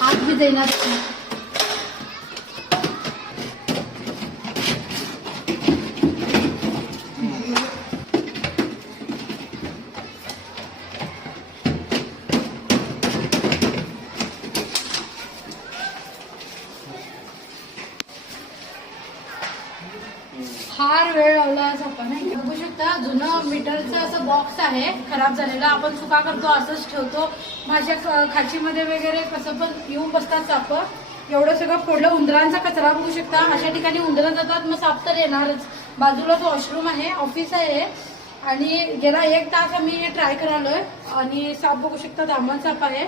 हात भी देणार. फार वेळ लावला आपण. बघू शकता जुनं मीटरचं असं बॉक्स आहे खराब झालेला. आपण चुका करतो असंच ठेवतो. माझ्या खाचीमध्ये वगैरे कसं पण येऊन बसतात साप. एवढं सगळं फोडलं. उंदरांचा कचरा बघू शकता. अशा ठिकाणी उंदरं जातात मग साप तर येणारच. बाजूलाच वॉशरूम आहे, ऑफिस आहे आणि गेला 1 तास आम्ही हे ट्राय करालोय आणि साप बघू शकता दामण साप आहे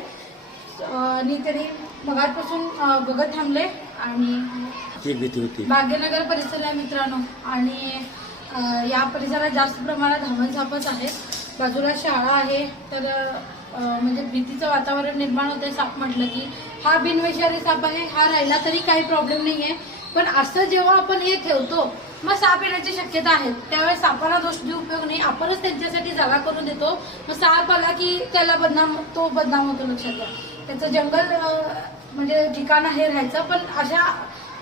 आणि तरी मगापासून बघत थांबले. आणि भीती होती. भाग्यनगर परिसर आहे मित्रांनो आणि या परिसरात जास्त प्रमाणात धामण सापच आहेत. बाजूला शाळा आहे तर म्हणजे भीतीचं वातावरण निर्माण होतंय. साप म्हटलं की हा बिनविषारी साप आहे, हा राहिला तरी काही प्रॉब्लेम नाही आहे. पण असं जेव्हा आपण हे ठेवतो मग साप येण्याची शक्यता आहे. त्यावेळेस सापाला दोष देऊ उपयोग नाही. आपणच त्यांच्यासाठी जागा करून देतो. मग साप आला की त्याला बदनाम होतो. लक्षात घ्या. त्याचं जंगल म्हणजे ठिकाण आहे राहायचं. पण अशा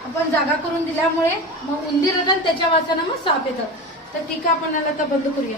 आपण जागा करून दिल्यामुळे मग उंदीर येतात त्याच्या वासानं मग साप येतात. तर ठीक आहे आपण याला आता बंद करूया.